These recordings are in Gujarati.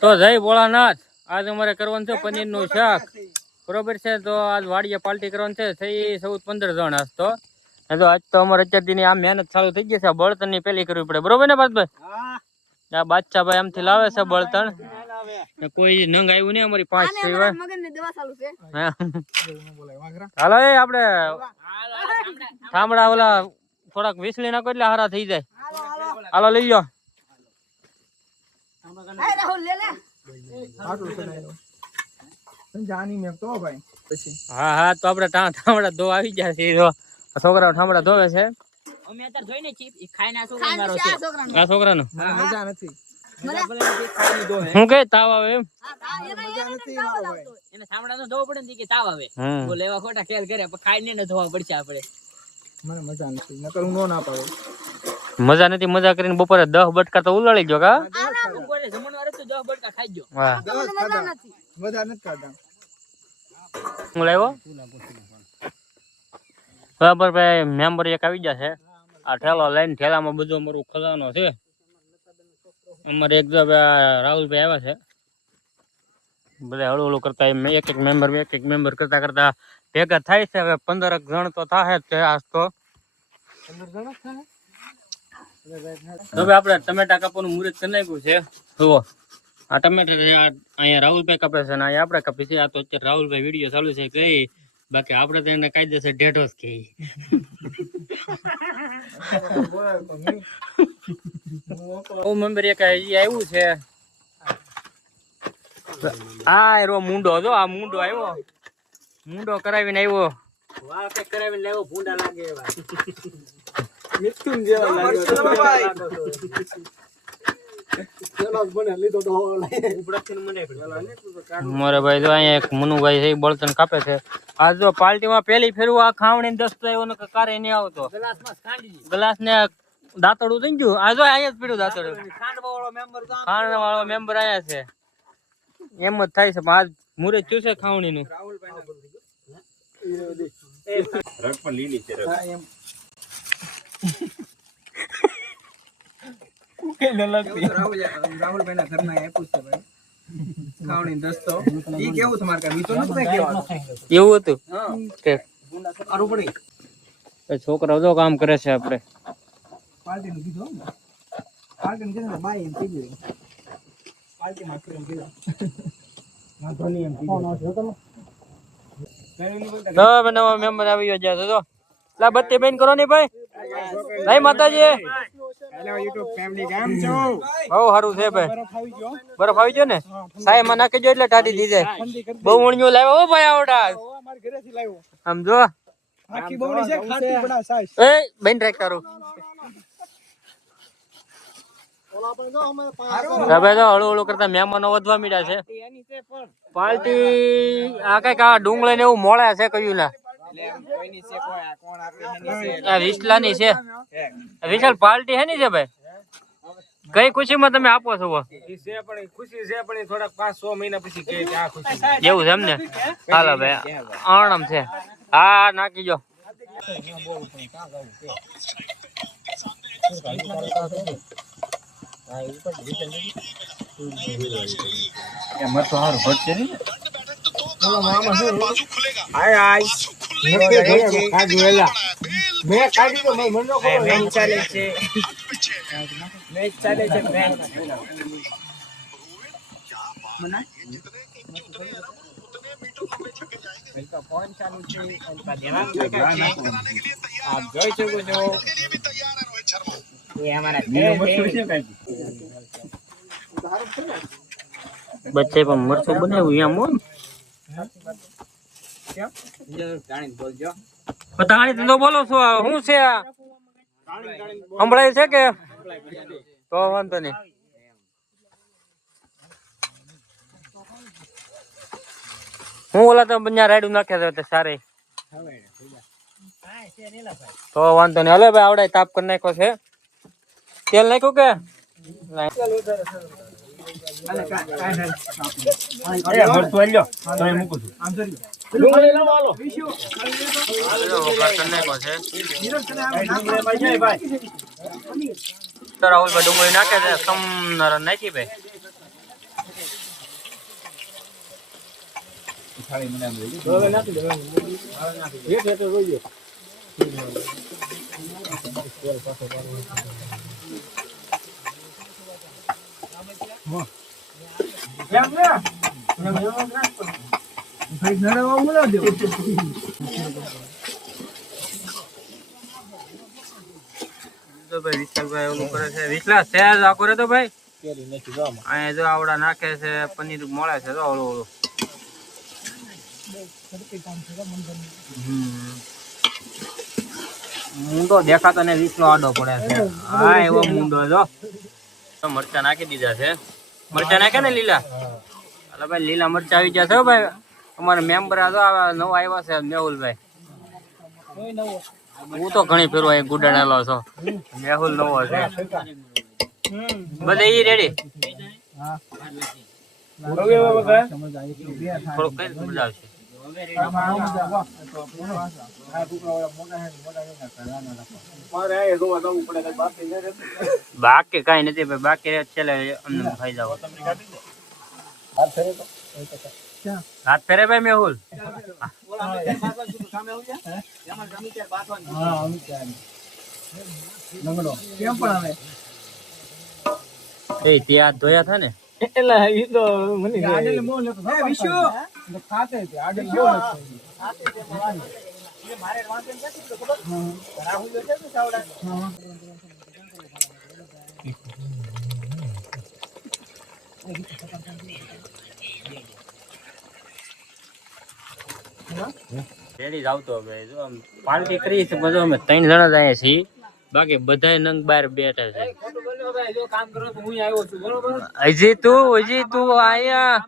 તો જય ભોળાનાથ. આજ અમારે કરવાનું છે પનીરનું શાક, બરોબર છે. તો આજ વાડીએ પાર્ટી કરવાનું છે. થઈ 14-15 જણ આજ તો. આજ તો અમારે અત્યારથી આ મહેનત ચાલુ થઈ ગઈ છે. બળતણ ની પેલી કરવી પડે, બરોબર ને બાદભાઈ? આ બાદશાહભાઈ આમથી લાવે છે બળતણ. કોઈ નંગ આવ્યું નહીં અમારી 5 સિવાય. હાલો એ આપડે ઠામડા ઓલા થોડાક વિસળી નાખો એટલે હારા થઈ જાય. હાલો લઈ લો. હા હા, તો આપડે ઠામડા ધો આવી ગયા છે. છોકરાઓ ઠામડા ધોવે છે. આ છોકરાનો હું કઈ તાવ આવે એમ? મજા નથી. મજા કરીને બપોરે 10 બટકા તો ઉલાળી ગયો કા. બરાબર ભાઈ, મેમ્બર એક આવી ગયા છે. આ ઠેલો લઈને ઠેલામાં બધું અમારું ખજાનો છે. અમારે એક રાહુલભાઈ આવ્યા છે. બધા હળુ હળુ કરતા એક એક મેમ્બર કરતા કરતા ભેગા થાય છે. હવે 15 જણ તો થાય જ આજ તો. 15 જણ થાય. હવે આપણે ટમેટા કાપવાનું મુહૂર્ત કરી નાખ્યું છે. જુઓ આ ટમેટા અહીંયા રાહુલભાઈ કાપે છે ને અહીંયા આપણે કાપી છે. આ તો અત્યારે રાહુલભાઈ વિડીયો ચાલુ છે કઈ, બાકી આપણે તો એને કાયદેસર ઢેઢો જ કહી. મેમ્બર એક આવ્યું છે. આ રો મુંડો જો, આ મુંડો આવ્યો, મુંડો કરાવીને આવ્યો. વાળ કે કરાવીને લાવ્યો, ભૂંડા લાગે એવા. મિથુન જેવા લાગે. મારે ભાઈ જો અહીંયા એક મનુભાઈ છે, બળતણ કાપે છે. આ જો પાર્ટીમાં પેલી ફેરવું આ ખાવણી દસ્તો આવ્યો ને કારે નહીં આવતો. ગ્લાસ ને દાંતડું થઈ ગયું. આ જો અહીંયા જ પીડ્યું દાંતડું. ખાંડ વાળો મેમ્બર આયા છે. એમ જ થાય છે. આજ મુહૂર્ત થયું છે ખાવણી નું. એવું હતું. છોકરાઓ જો કામ કરે છે. આપડે નવા મેમ્બર આવી ગયા છે. લા બત્તી બેન કરો ને ભાઈ. ભાઈ માતાજી બહુ સારું છે ભાઈ. બરફ આવી ગયો ને સાહેબ માં નાખી જો એટલે ટાઢી થઈ જાય. બહુ વણ્યું લાવ્યો હો ભાઈ આવડા. આમ જો એ બેન ટ્રેક તારું. હળુ હળુ કરતા મહેમાનો વધવા મીડ્યા છે. પાર્ટી આ કઈક આ ડુંગળી ને એવું મોળા છે. કયું ના વિસલા ની છે. વિશાલ પાર્ટી હે ની છે ભાઈ. કઈ ખુશી માં તમે આપો છો? થોડાક 5-6 મહિના પછી એવું છે એમ ને. હાલો ભાઈ આણમ છે. હા નાખી જો. બચ્ચે પણ મરચું બનાવ્યું એમ હો. તાણી તો બોલો છો શું છે? સંભળાય છે કે? તો વાંધો નહીં. હું ઓલા તો બધા રાયડું નાખ્યા છે સારે. તો વાંધો નહીં. હલે ભાઈ આવડે તાપ કરી નાખ્યો છે. તેલ નાખ્યું કે? રાહુલભાઈ ડુંગળી નાખે છે. નાખી ભાઈ થાળી મને આમ લઈ હવે નાખી દે હવે નાખી દે એક હેઠળ રોઈ ગયો તેલ પાછો પાડો હા કેમ ને એમ નાખતો ભાઈ નડવા બોલા દે તો ભાઈ વિશાલભાઈ ઓલું કરે છે વિશલા સહેજ આ કરે તો ભાઈ કેરી નાખી દો અહીંયા જો આવડા નાખે છે પનીર મળે છે તો ઓલું ઓલું મુંડો દેખાતો ને વિસલો આડો પડે છે હા એવો મુંડો જો તો મરચા નાખી દીધા છે મરચા નાખે ને લીલા અલા ભાઈ લીલા મરચા આવી ગયા છે ભાઈ અમારા મેમ્બર આ તો નવો આવ્યા છે મેહુલભાઈ હું તો ઘણી ફેરવા અહીં ગુડાડેલો છો મેહુલ નવો છે બધે ઈ રેડી થોડુંક કઈ મજા આવશે બાકી કઈ નથી ભાઈ બાકી છેલ્લે અમને ખાઈ જાવ હાથ ફેરે ભાઈ મેહુલ એ તે હાથ ધોયા હતા ને એટલે ઈ તો મને આડેલે મોહ લેતો હે વિશુ ખાતે છે આડેલે મોહ લેતો મારે વાંચન નથી તો ખબર રાહુલ છે ને સાવડા રેડી જ આવતો હવે જો આમ પાર્ટી કરી છે બધો અમે 3 જણા જ આયા છીએ બાકી બધાય નંગ બહાર બેઠા છે જો કામ કરો તો હું આવ્યો છું બરોબર હજી તું આયા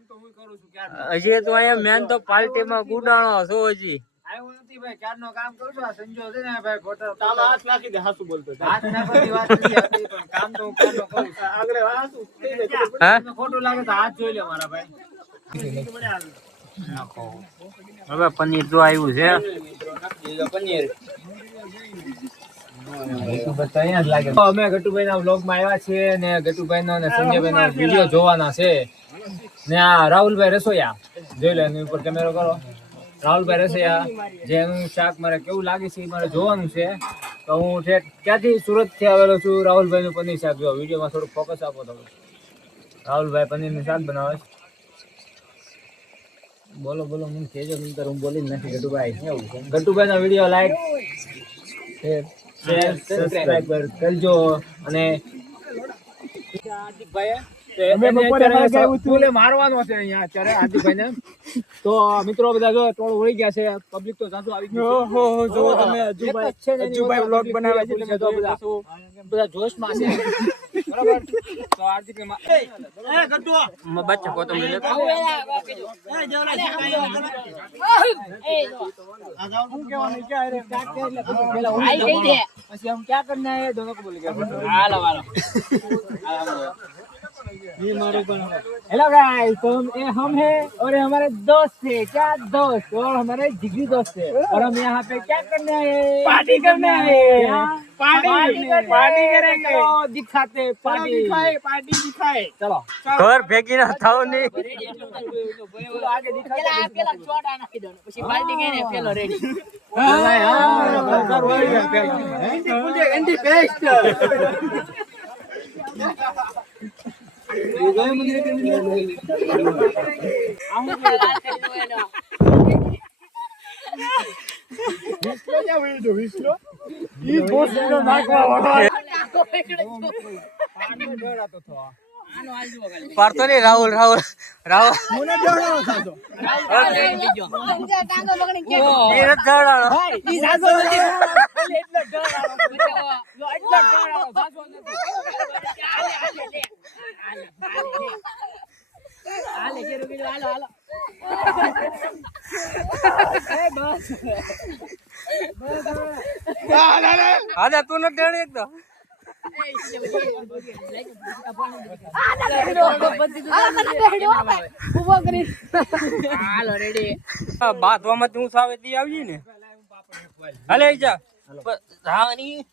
હજી તું આયા મેન તો પાર્ટીમાં ગુડાણો છો હજી આવ્યો નથી ભાઈ ક્યારનો કામ કરું છું આ સંજો છે ને ભાઈ ખોટા તાલો હાથ નાખી દે હાસુ બોલતો હાથ નાખવાની વાત નથી હતી પણ કામ તો હું ક્યારનો કરું છું આગળ હાસુ હા ખોટું લાગે તો હાથ જોઈ લે મારા ભાઈ હવે પનીર જો આવ્યું છે પનીર અમે ગટુભાઈ ના વ્લોગ માં આવ્યા છીએ ને ગટુભાઈ નો અને સંજયભાઈ નો વિડીયો જોવાના છે ને આ રાહુલભાઈ રસોયા જોઈ લો એની ઉપર કેમેરો કરો રાહુલભાઈ રસોયા જેનું શાક મારે કેવું લાગે છે એ મારે જોવાનું છે તો હું ક્યાંથી સુરત થી આવેલો છું રાહુલભાઈ નું પનીર શાક જો વિડીયોમાં થોડું ફોકસ આપો તમે રાહુલભાઈ પનીર નું શાક બનાવે બોલો મને કહેજો નહીંતર હું બોલી જ નથી ગટુભાઈ નો વિડીયો લાઈક સબસ્ક્રાઇબ કરજો અને મારવાનો છે અહીંયા અત્યારે હાર્દિકભાઈ ને તો મિત્રો બધા જો ટોળ વળી ગયા છે પબ્લિક તો જાજુ આવી ગયું જો તમે અજુભાઈ વ્લોગ બનાવે છે બધા જોશમાં છે બરાબર તો હાર્દિકભાઈ એ ગટુ બચ્ચા કોતમરી લેતો પછી हम क्या करना है दोनों को बोलेंगे हेलो गाइस तो हम हैं और ये हमारे दोस्त है क्या दोस्त और हमारे जिगरी दोस्त है और हम यहाँ पे क्या करना है पार्टी करना है पार्टी करेंगे दिखाते पार्टी दिखाए चलो ઘર ભેગી ના થાવ ની आगे दिखाते પેલા ચોટા નાખી દો પછી પાર્ટી કરીને પેલો રેડી એન્ટી બેસ્ટ પાડતો નહીં રાહુલ મને જણાવો સાચો ટાંગો પકડી કે એ રત જડાળો ઈ સાચો નથી એટલે જણાવો એટલે જણાવો સાચો નથી હાલે કે રૂકી હાલો આજા તું ન ટેણી એક તો હાલો રેડી બાથવામાં તું સાવે તી આવી ને હાલે જા રાની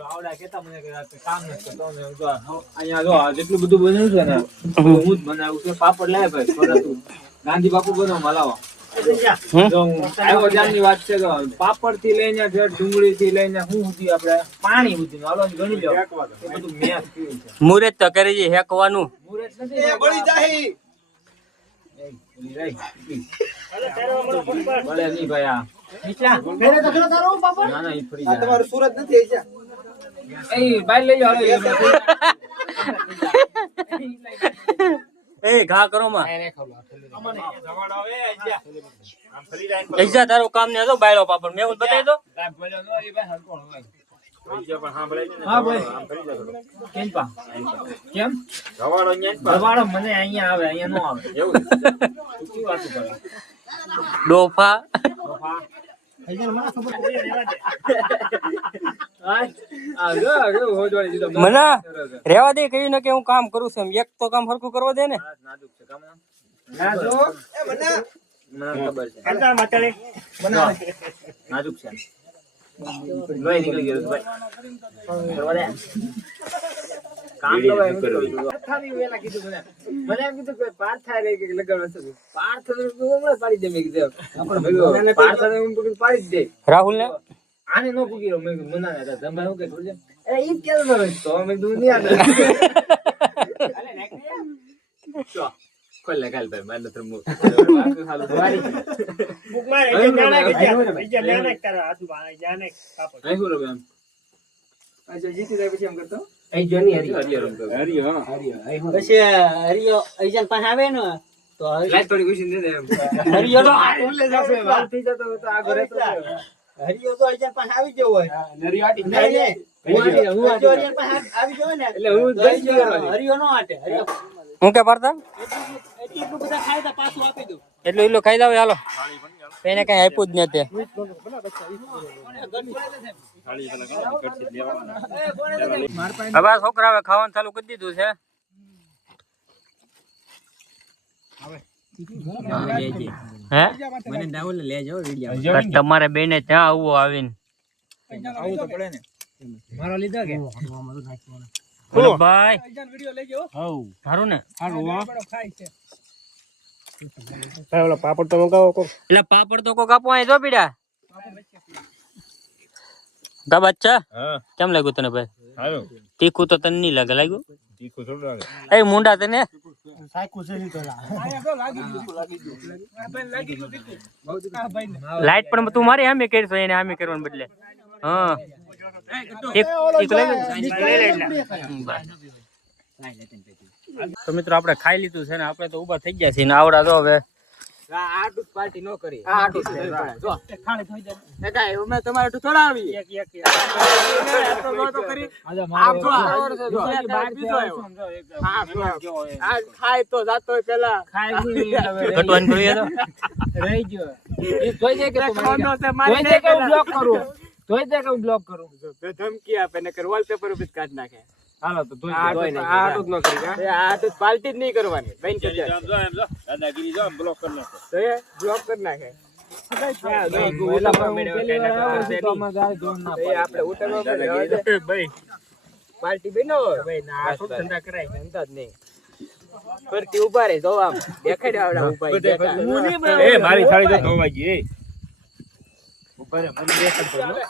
આવડા કેતા મને કામ નથી કરતો ને જો અહીંયા જો જેટલું બધું બન્યું છે ને હું જ બનાવું છું પાપડ લાય ભાઈ થોડા તું ગાંધી બાપુ બનાવ મલાવો આવ્યો જાનની વાત છે તો પાપડ થી લઈને ડુંગળી થી લઈને શું સુધી આપણે પાણી સુધી હાલો ગણી લો એ બધું મેં પીવું છે. મુરત તો કરી છે હેકવાનું. મુરત નથી એ બળી જાય ભલે નહીં ભાઈ આ ના ના ઈ ફરી જાય તમારું સુરત નથી એ બાઈ લઈ જાઓ એ ઘા કરો માં પૈસા તારું કામ ને હતો બાયલો પાપડ મેં બતાવી દો. હા ભાઈ કેમ પા કેમ રવાડો મને અહીંયા આવે અહીંયા નો આવે એવું શું વાત કરે ડોફા મને રેવા દે કહ્યું ને કે હું કામ કરું છું એમ. એક તો કામ હરખું કરવા દે ને. નાજુક છે કામ નાજુક છે લોહી નીકળી ગયું ભાઈ કરવા દે કામ તો ભાઈ પાર્થાની વેલા કીધું મને એમ કીધું કે પાર્થા રે કે લગાડવા છે પાર્થા તો હમણાં પાડી દે મેં કીધું આપણે પાર્થા હું તો પાડી દે રાહુલ ને આને નો પૂગી રહ્યો મેં મના ના તમે હું કે થોડે એ ઈ કેમ કરો તો મેં દુનિયા ચો કોલ લગાલ ભાઈ માર નતર મુ બુક મારે એ જાણે કે જાને તારા હાથ ભાઈ જાને કાપો નહીં બોલો એમ અચ્છા જીતી જાય પછી એમ કરતો એ જોની હરિયો હા પછી હરિયો અઈજન પાસે આવે ને તો લાઈટ થોડી ખુશી દે દે એમ હરિયો તો ઓલે જાશે વાત થઈ જતો તો આ ઘરે તો હરિયો તો અઈજન પાસે આવી જવો હોય નરી આટી નહીં હું હરિયો પાસે આવી જવો ને એટલે હું દઈ ગયો હરિયો નો આટે હરિયો હું કે પડતા એટલું બધા ખાય તો પાછું આપી દઉં એટલું એટલું ખાઈ જાવ હાલો. એને કઈ આપ્યું જ નથી. હવે છોકરા હવે ખાવાનું ચાલુ કરી દીધું છે. હે મને દાઉલ લેજો વિડિયો બસ તમારે બેને ત્યાં આવવું આવીને આવું તો પડે ને મારો લીધો કે બોલો ભાઈ વિડિયો લેજો હવ સારું ને ખાય છે ઓલો પાપડ તો મંગાવો કો એટલે પાપડ તો કોક આપો અહીં જો પીડા કા બચ્ચા હા કેમ લાગ્યું તને ભાઈ? હાલો તીખું તો તને નહીં લાગે. લાગ્યું તીખું થોડું લાગે એ મુંડા તને સાયકુ છે તો આયા તો લાગી ગયું લાઈટ પણ તું મારી સામે કરશો એને સામે કરવાને બદલે. હા તો મિત્રો આપણે ખાઈ લીધું છે ને આપણે તો ઉભા થઈ ગયા છીએ ને આવડા તો હવે આટું પાર્ટી નો કરી આટું જો ખાણે થઈ જાય કાઈ અમે તમારે તો થોડા આવી એક તો તો કરી આમ તો આવડે છે જો બાર બીજો આવ્યો આ ખાય તો જાતો પેલા ખાય કટવાન કરીએ તો રહી ગયો એ જોઈ દે કે ખાનો છે જોઈ દે કે હું બ્લોક કરું જોઈ દે કે હું બ્લોક કરું ધમકી આપે ને કર વોલપેપર ઉપર કાઢ નાખે હાલો તો જોઈ આટું જ ન કરી આ તો પાર્ટી જ નહીં કરવાની બેન કે દાદાગીરી જો બ્લોક કરી નાખો તો એ બ્લોક કરી નાખે આપણે ઉતરવા ભાઈ પાર્ટી બેનો ભાઈ ના ધંધા કરાય ધંધા જ નહીં ફરતી ઉભા રે જો આમ દેખાડે આવડા ઉભા એ મારી થાળી તો ધોવાઈ ગઈ એ ઉપર મને દેખાડ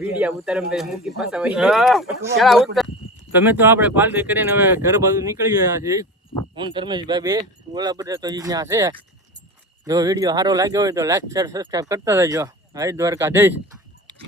વિડિયો ઉતારમ દે મૂકી પાછા વઈ ચાલા ઉતર તમે તો આપણે પાર્ટી કરીને હવે ઘર બાજુ નીકળી ગયા છીએ. હું ધર્મેશભાઈ બે ઓલા બધા તો અહીંયા છે. જો વિડીયો સારો લાગ્યો હોય તો લાઈક શેર સબસ્ક્રાઈબ કરતા રહેજો. દ્વારકાધીશ.